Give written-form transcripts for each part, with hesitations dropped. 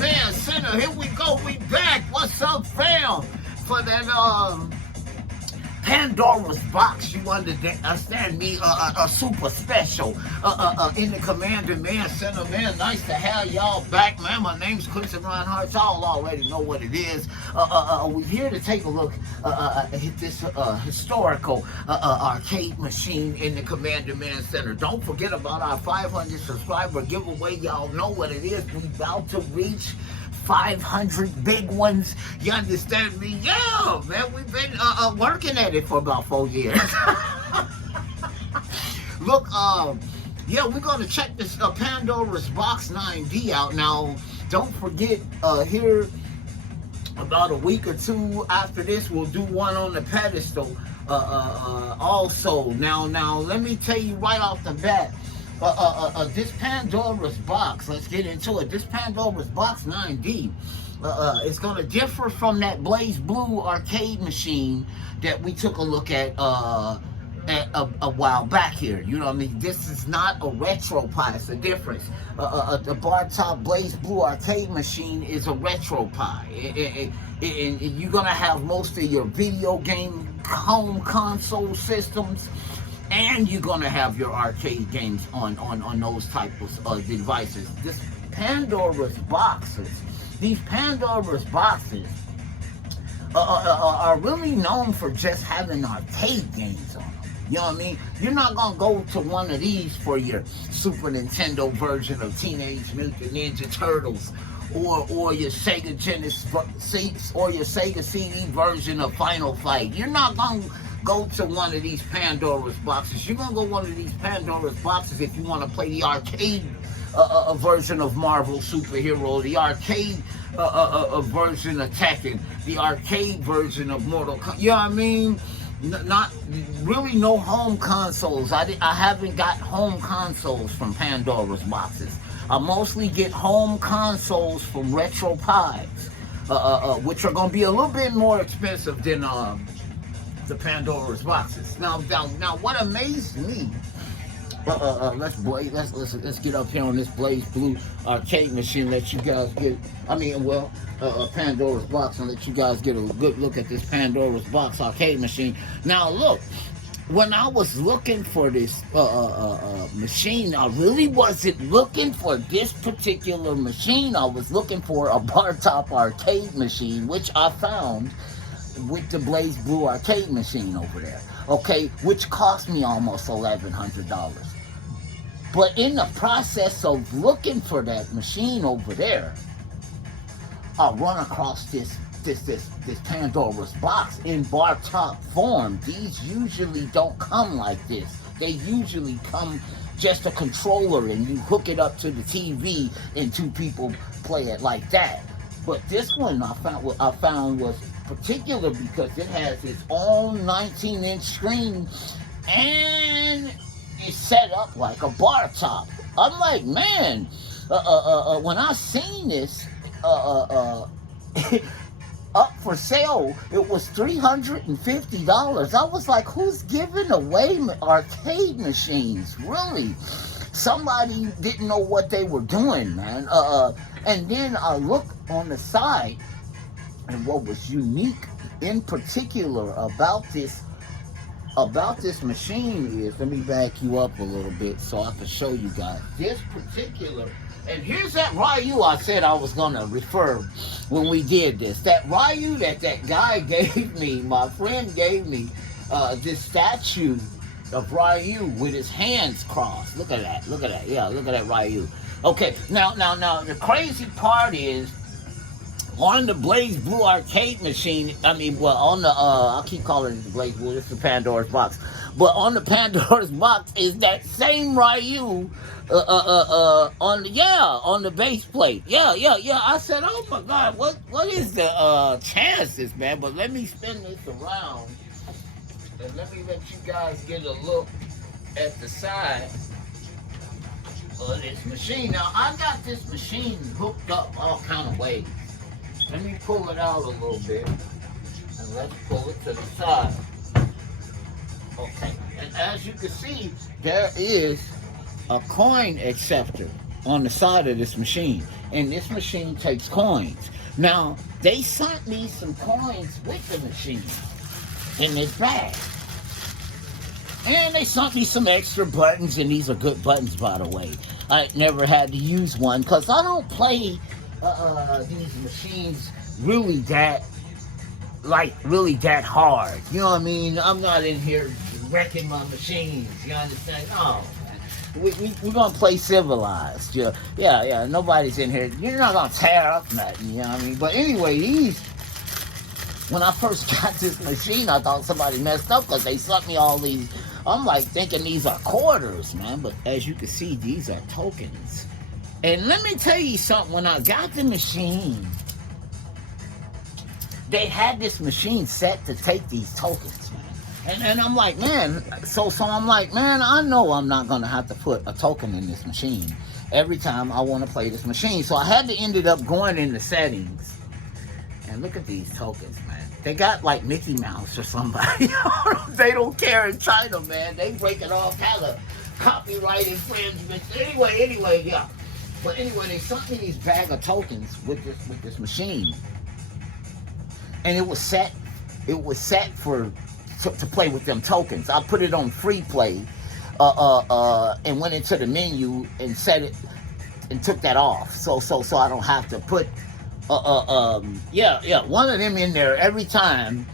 Man Center. Here we go. We back. What's up, fam? For that Pandora's box, you understand me? A super special in the Commander Man Center, man. Nice to have y'all back, man. My name's Chris Reinhardt. Y'all already know what it is. We're here to take a look at this historical arcade machine in the Commander Man Center. Don't forget about our 500 subscriber giveaway. Y'all know what it is. We're about to reach 500 big ones. You understand me? Yeah, man, we've been working at it for about 4 years. Look, yeah, we're gonna check this Pandora's Box 9D out. Now, don't forget, here about a week or two after this, we'll do one on the pedestal also. Now, let me tell you right off the bat, this Pandora's box, let's get into it. This Pandora's Box 9D, it's going to differ from that Blaze Blue arcade machine that we took a look at a while back here. You know what I mean? This is not a retro pie. It's a difference. The bar top Blaze Blue arcade machine is a retro pie. And you're going to have most of your video game home console systems, and you're gonna have your arcade games on those types of devices. This Pandora's boxes, these Pandora's boxes are really known for just having arcade games on them. You know what I mean? You're not gonna go to one of these for your Super Nintendo version of Teenage Mutant Ninja Turtles, or your Sega Genesis or your Sega CD version of Final Fight. You're not gonna go to one of these Pandora's boxes. You're gonna go one of these Pandora's boxes if you want to play the arcade version of Marvel Superhero, the arcade version of Tekken, the arcade version of Mortal Kombat. You know what I mean? Not really no home consoles. I haven't got home consoles from Pandora's boxes. I mostly get home consoles from Retro Pies, which are gonna be a little bit more expensive than the Pandora's boxes. Now, what amazed me? Let's get up here on this Blaze Blue arcade machine. Let you guys get. Pandora's box, and let you guys get a good look at this Pandora's box arcade machine. Now, look. When I was looking for this machine, I really wasn't looking for this particular machine. I was looking for a bar top arcade machine, which I found with the Blaze Blue arcade machine over there, okay, which cost me almost $1,100. But in the process of looking for that machine over there, I run across this Pandora's box in bar top form. These usually don't come like this. They usually come just a controller and you hook it up to the TV and two people play it like that. But this one I found was particular because it has its own 19-inch screen and it's set up like a bar top. I'm like, man, when I seen this up for sale, it was $350. I was like, who's giving away arcade machines? Really? Somebody didn't know what they were doing, man. And then I looked on the side, and what was unique in particular about this machine is, let me back you up a little bit so I can show you guys. This particular, and here's that Ryu I said I was gonna refer when we did this. That Ryu that guy gave me, my friend gave me, this statue of Ryu with his hands crossed. Look at that, yeah, look at that Ryu. Okay, now, the crazy part is, on the Blaze Blue arcade machine, on the, I keep calling it the Blaze Blue, it's the Pandora's box. But on the Pandora's box is that same Ryu, on the base plate. Yeah. I said, oh my God, what is the chances, man? But let me spin this around, and let me let you guys get a look at the side of this machine. Now, I got this machine hooked up all kind of ways. Let me pull it out a little bit, and let's pull it to the side. Okay, and as you can see, there is a coin acceptor on the side of this machine. and this machine takes coins. Now, they sent me some coins with the machine in this bag. And they sent me some extra buttons, and these are good buttons, by the way. I never had to use one because I don't play these machines really that hard. You know what I mean? I'm not in here wrecking my machines. You understand? No. We're gonna play civilized. Yeah. Nobody's in here. You're not gonna tear up nothing. You know what I mean? But anyway, when I first got this machine, I thought somebody messed up because they sent me all these. I'm like thinking these are quarters, man. But as you can see, these are tokens. And let me tell you something. When I got the machine, they had this machine set to take these tokens, man. And I'm like, man, so I'm like, man, I know I'm not gonna have to put a token in this machine every time I want to play this machine. So I had to ended up going in the settings. And look at these tokens, man. They got like Mickey Mouse or somebody. They don't care in China, man. They breaking all kind of copyright infringement. Anyway, yeah. But anyway, they sent me these bag of tokens with this machine. And it was set for to play with them tokens. I put it on free play, and went into the menu and set it and took that off. So I don't have to put one of them in there every time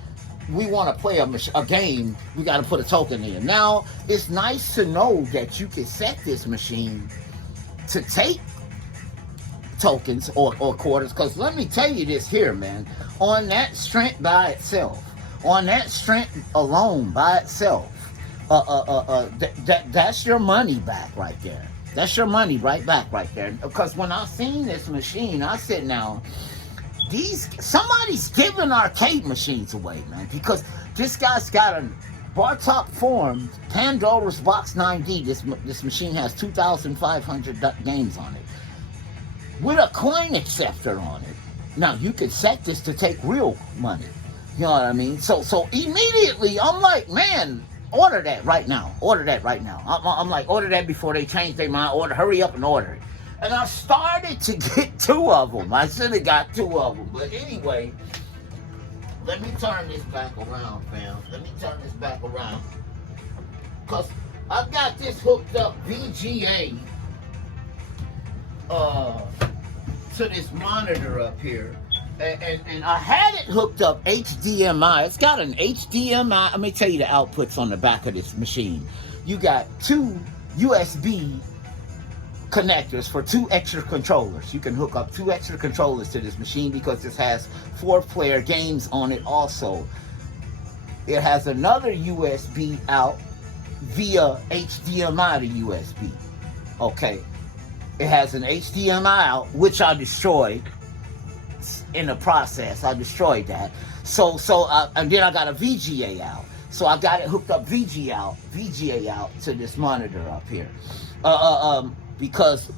we want to play a game. We got to put a token in. Now it's nice to know that you can set this machine to take tokens or quarters, because let me tell you this here, man. On that strength by itself, on that strength alone by itself, that's your money back right there. That's your money back right there. Because when I seen this machine, I said, now, somebody's giving arcade machines away, man. Because this guy's got a bar top form Pandoras Box 9D. This machine has 2,500 games on it, with a coin acceptor on it. Now, you could set this to take real money. You know what I mean? So immediately, I'm like, man, order that right now. Order that right now. I'm like, order that before they change their mind. Hurry up and order it. And I started to get 2 of them. I should have got 2 of them. But anyway, let me turn this back around, fam. Let me turn this back around. Because I got this hooked up VGA to this monitor up here, and I had it hooked up HDMI. It's got an HDMI. Let me tell you the outputs on the back of this machine. You got 2 USB connectors for 2 extra controllers. You can hook up 2 extra controllers to this machine because this has 4-player games on it also. It has another USB out via HDMI to USB. Okay. It has an HDMI out, which I destroyed in the process. I destroyed that. And then I got a VGA out. So I got it hooked up VGA out to this monitor up here. Because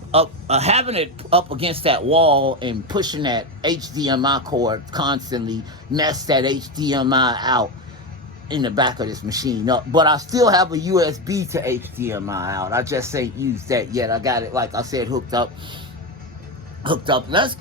having it up against that wall and pushing that HDMI cord constantly messed that HDMI out in the back of this machine up. But I still have a USB to HDMI out. I just ain't used that yet. I got it, like I said, hooked up. Let's